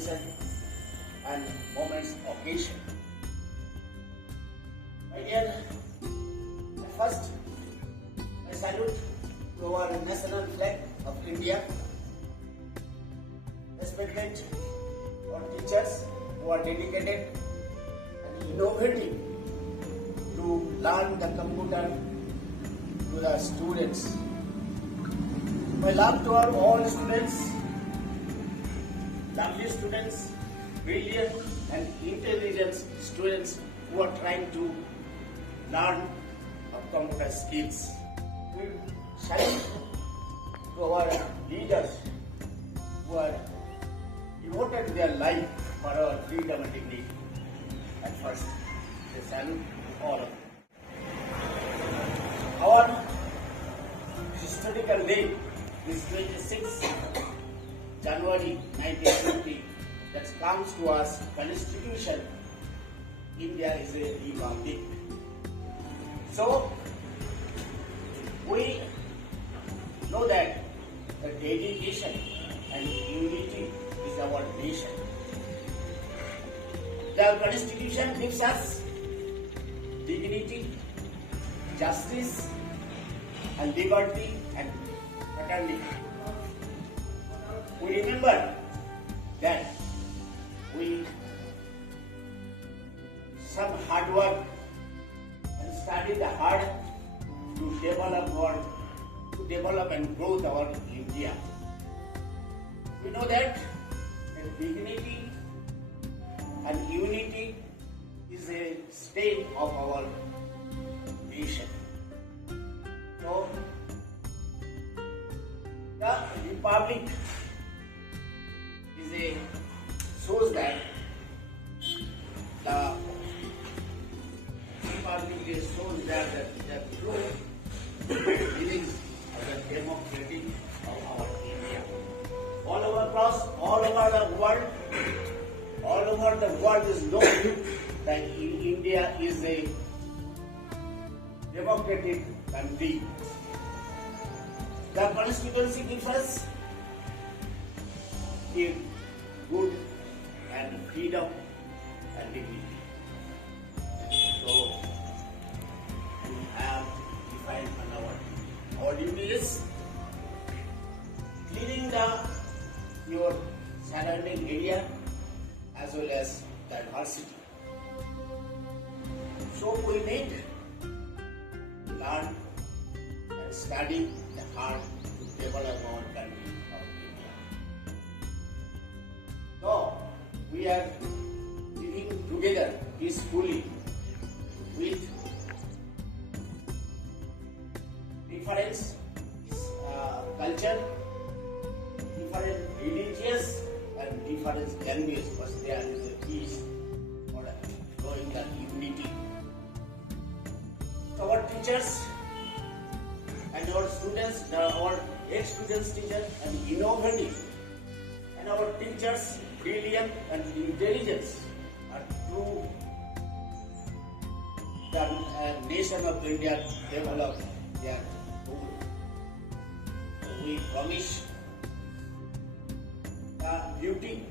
celebration and moments occasion. My dear, first I salute to our national flag of India. Respected our teachers who are dedicated and innovative to learn the computer to the students. My love to our all students, lovely students, brilliant and intelligent students who are trying to learn computer skills. We salute to our leaders who are devoted their life for our freedom and dignity. At first, I salute all of them. Our historical day is 26 January 1950. That comes to us Constitution. India is a republic. So we know that the dedication and unity is our nation. The Constitution gives us dignity, justice, and liberty and fraternity. We remember that we some hard work and study the hard to develop and grow our India. We know that dignity and unity is a state of our nation. So, the republic shows that the the true feelings of the democratic of our India. All over the world is known that India is a democratic country. The Constitution gives us a good and freedom and dignity. So, we have defined our duty is cleaning your surrounding area as well as diversity. So we need to learn and study the hard to develop our country of India. So we are living together peacefully with different culture, different religious and different language, but there is a peace for growing the unity. So our teachers and our students, our ex-students teachers and innovative, and our teachers brilliant and intelligent are true. The nation of India develop their own. So we promise the beauty